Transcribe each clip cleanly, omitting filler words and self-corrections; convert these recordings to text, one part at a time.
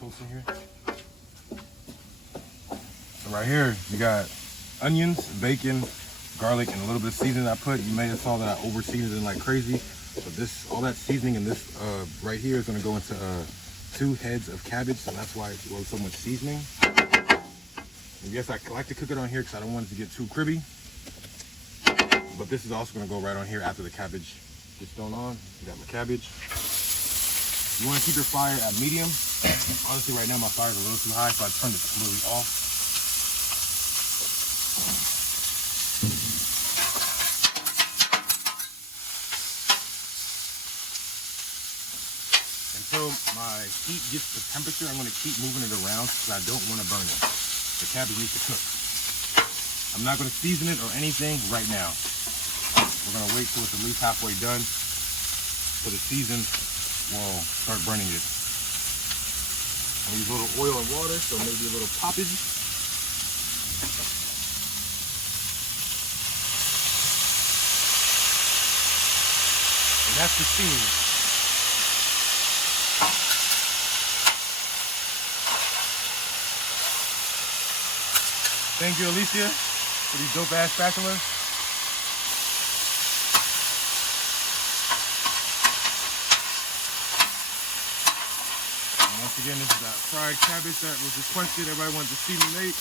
closer here. So right here, you got onions, bacon, garlic, and a little bit of seasoning I put. You may have saw that I over seasoned it like crazy. But this, all that seasoning and this right here is gonna go into 2 heads of cabbage, and that's why it was so much seasoning. And yes, I like to cook it on here because I don't want it to get too crispy. But this is also gonna go right on here after the cabbage gets thrown on. You got my cabbage. You wanna keep your fire at medium. Honestly, right now my fire is a little too high, so I turned it completely off. Until my heat gets the temperature, I'm gonna keep moving it around because I don't wanna burn it. The cabbage needs to cook. I'm not gonna season it or anything right now. We're gonna wait till it's at least halfway done so the season will start burning it. I'll use a little oil and water, so maybe a little poppage. And that's the steam. Thank you, Alicia, for these dope ass spatulas. And once again, this is that fried cabbage that was requested. Everybody wanted to see me make.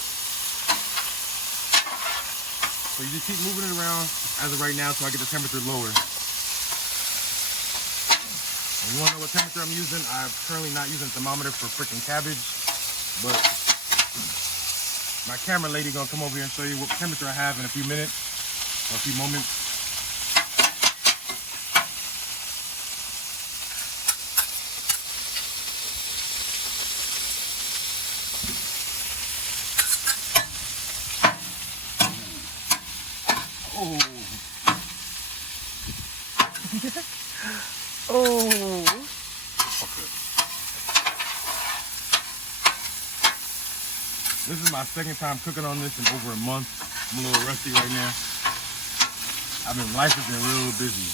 So you just keep moving it around as of right now so I get the temperature lower. And you wanna know what temperature I'm using? I'm currently not using a thermometer for freaking cabbage, but my camera lady gonna come over here and show you what temperature I have in a few minutes, or a few moments. Oh. Oh. Okay. This is my second time cooking on this in over a month. I'm a little rusty right now. Life has been real busy.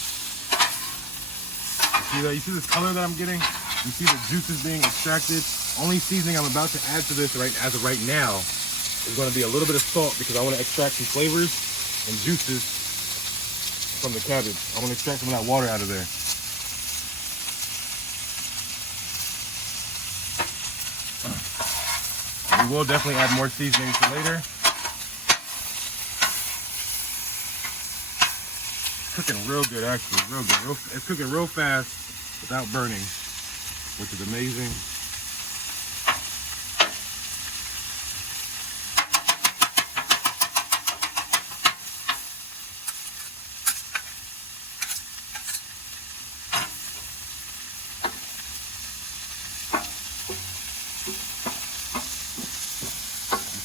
You see that? You see this color that I'm getting? You see the juices being extracted? Only seasoning I'm about to add to this as of right now is going to be a little bit of salt because I want to extract some flavors and juices from the cabbage. I want to extract some of that water out of there. We will definitely add more seasoning for later. It's cooking real good, actually, real good. It's cooking real fast without burning, which is amazing.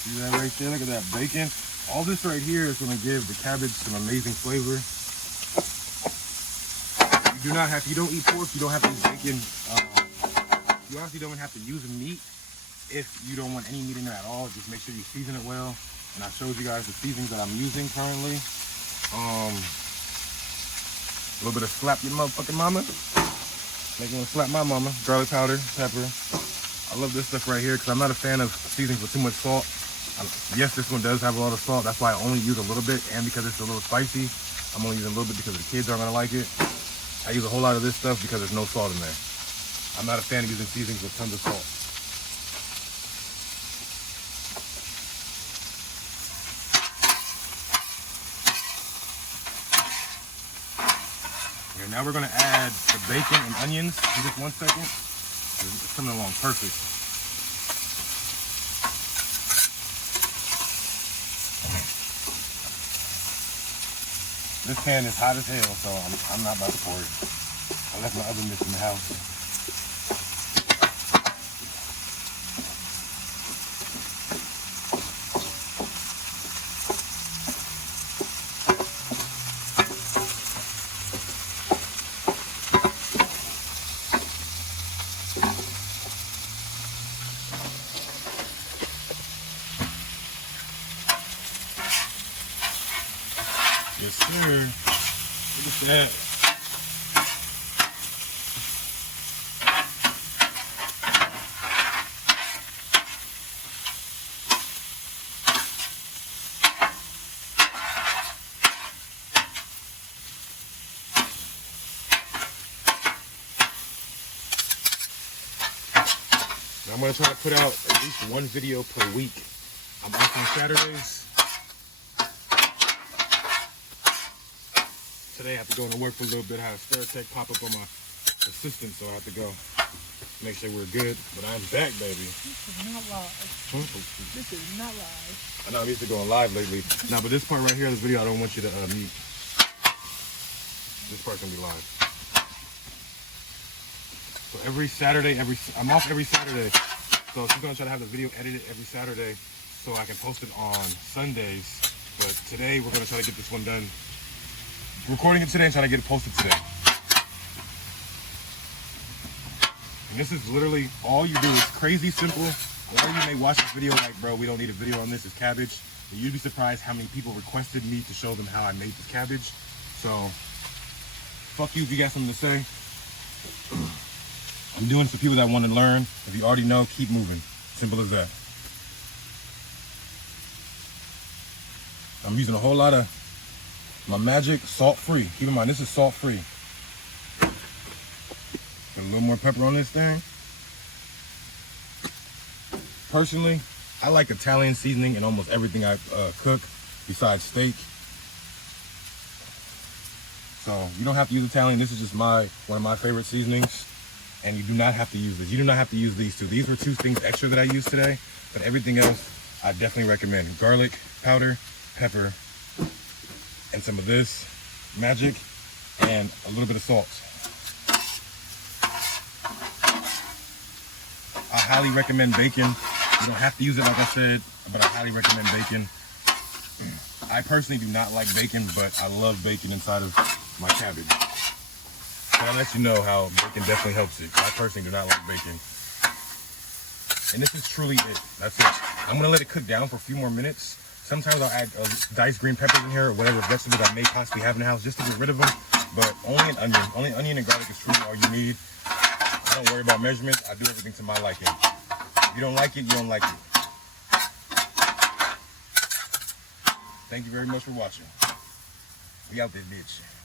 See that right there? Look at that bacon. All this right here is going to give the cabbage some amazing flavor. You don't eat pork, you don't have to use bacon. You honestly don't even have to use meat if you don't want any meat in there at all. Just make sure you season it well. And I showed you guys the seasonings that I'm using currently. A little bit of slap your motherfucking mama. Make me slap my mama. Garlic powder, pepper. I love this stuff right here because I'm not a fan of seasonings with too much salt. Yes, this one does have a lot of salt. That's why I only use a little bit, and because it's a little spicy, I'm only using a little bit because the kids aren't gonna like it. I use a whole lot of this stuff because there's no salt in there. I'm not a fan of using seasonings with tons of salt. Okay, now we're gonna add the bacon and onions in just 1 second. It's coming along perfect. This pan is hot as hell, so I'm not about to pour it. I left my oven mitts in the house. Yes, sir. Look at that. I'm gonna try to put out at least one video per week. I'm off on Saturdays. Today I have to go into work for a little bit. I had a stir tech pop up on my assistant, so I have to go make sure we're good. But I'm back, baby. This is not live. This is not live. I know I'm used to going live lately. Now, but this part right here of the video, I don't want you to mute. This part's gonna be live. So every Saturday, I'm off every Saturday. So she's gonna try to have the video edited every Saturday so I can post it on Sundays. But today we're gonna try to get this one done. Recording it today and trying to get it posted today. And this is literally all you do. It's crazy simple. A lot of you may watch this video like, bro, we don't need a video on this. It's cabbage. But you'd be surprised how many people requested me to show them how I made this cabbage. So, fuck you if you got something to say. I'm doing it for people that want to learn. If you already know, keep moving. Simple as that. I'm using a whole lot of my magic salt-free. Keep in mind, this is salt-free. Put a little more pepper on this thing. Personally, I like Italian seasoning in almost everything I cook besides steak. So you don't have to use Italian. This is just one of my favorite seasonings. And you do not have to use this. You do not have to use these two. These were two things extra that I used today. But everything else, I definitely recommend. Garlic powder, pepper, and some of this magic, and a little bit of salt. I highly recommend bacon. You don't have to use it like I said, but I highly recommend bacon. I personally do not like bacon, but I love bacon inside of my cabbage. And I'll let you know how bacon definitely helps it. I personally do not like bacon. And this is truly it. That's it. I'm gonna let it cook down for a few more minutes. Sometimes I'll add diced green peppers in here or whatever vegetables I may possibly have in the house just to get rid of them. But only an onion. Only onion and garlic is truly all you need. I don't worry about measurements. I do everything to my liking. If you don't like it, you don't like it. Thank you very much for watching. We out this bitch.